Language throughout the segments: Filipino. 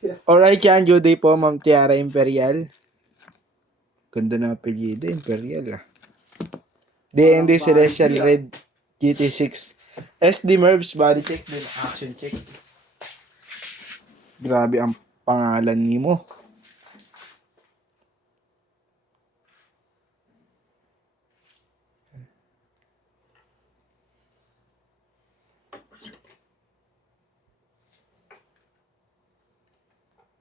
Alright yan, good day po, Ma'am Tiara Imperial. Ganda na apelyido, Imperial ah. DND Celestial Red GT6. SD Mervs, body check din, action check. Grabe ang pangalan ni mo.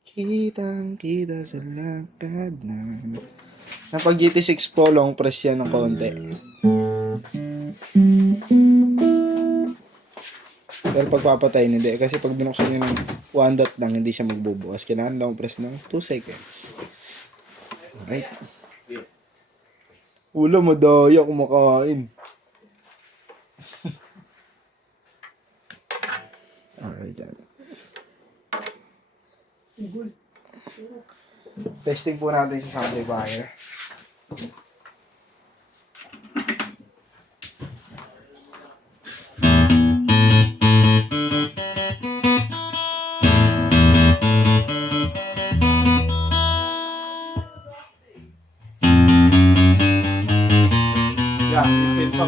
Kitang-kita sa lakad na. Napag GT6 po, long press yan ng konti. Pero pagpapatay hindi. Kasi pag binuksan nyo ng 1 dot lang, hindi siya magbubukas. Kailangan long press ng 2 seconds. Alright. Ulo mo daya kumakain. Alright yan. Testing po natin sa amplifier. Yeah, yung pinto.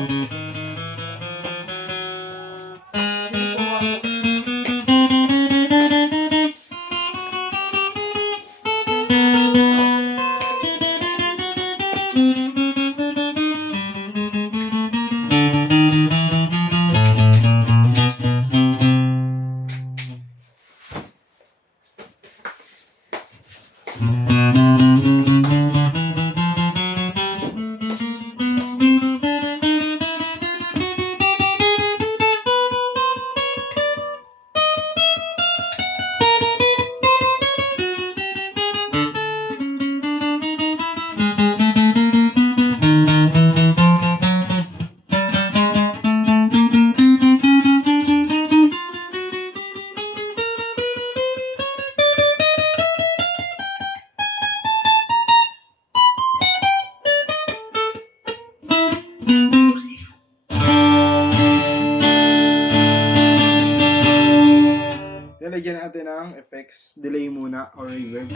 Lagyan natin ng effects, delay muna or reverb.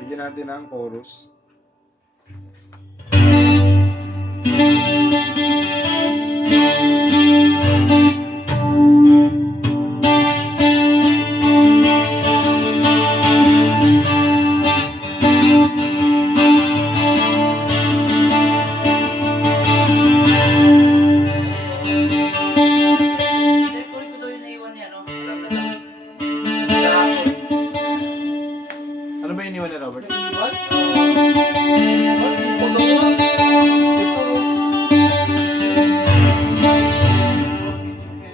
Lagyan natin ng chorus. Ano ba iniwan ni Robert? Iniwan?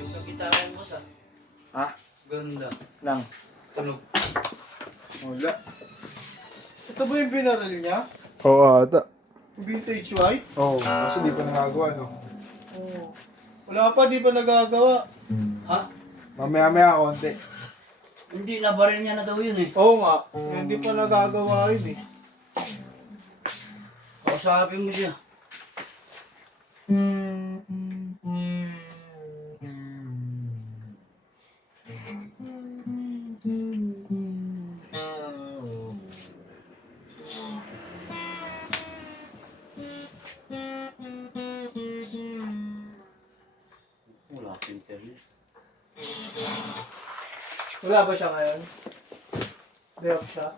Kakitaan mo sa Ha? ganda. Lang. Tunog. Wala. Ito ba yung binaril niya? Oo, ata. Vintage white? Oo, kasi di pa nagagawa, no? Oo. Wala pa, di pa nagagawa. Ha? Mamaya-maya konti. Hindi, nabaril niya na daw yun eh. Oo nga, hindi pa nagagawa yun eh. Kausapin mo siya. Wala pa internet. Wala ba siya ngayon? Day off siya?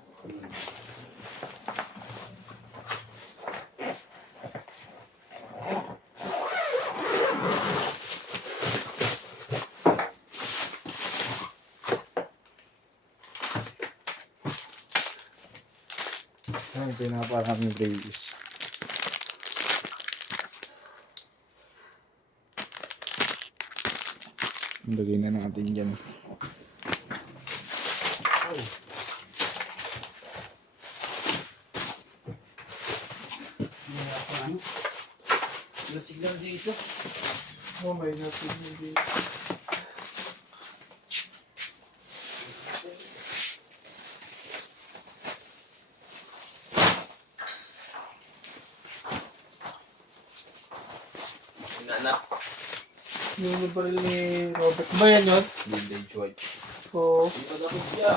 Ay, pinaparaming playlist. Lagay na natin dyan. Ano? Yung signal dito. Oh, may natin hindi. Anak. Yung baril ni Robert. Ba yan yun? Village white. Oo. Di pa dapat siya.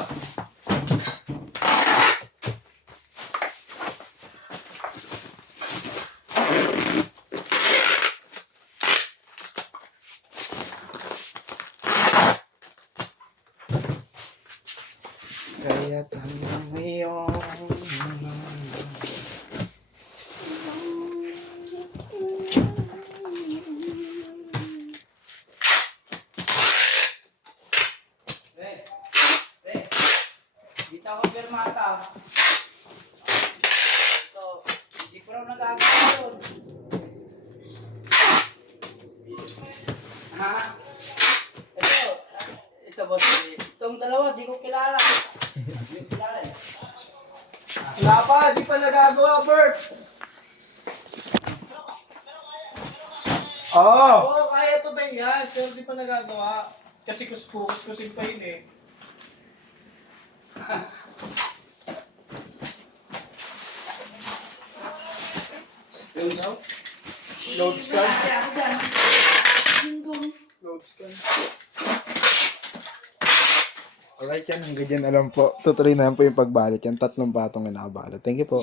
Kaya tanong ngayon. Pre, pre. Dito ako pirmata. Ito, hindi ko raw nagagawa yun. Ha? Ito boss, itong dalawa, di ko kilala. Di ko kilala eh. Wala pa, di pa nagagawa, Bert. Oo! Oo, kaya ito ba yan? Pero di pa nagagawa. Kasi kuskusin pa yun eh. Yung daw? Load scan. Ako dyan. Load scan. Alright yan, hanggang dyan alam po. Tutuloy na yan po yung pagbalot yan. 3 patong na nakabalot. Thank you po.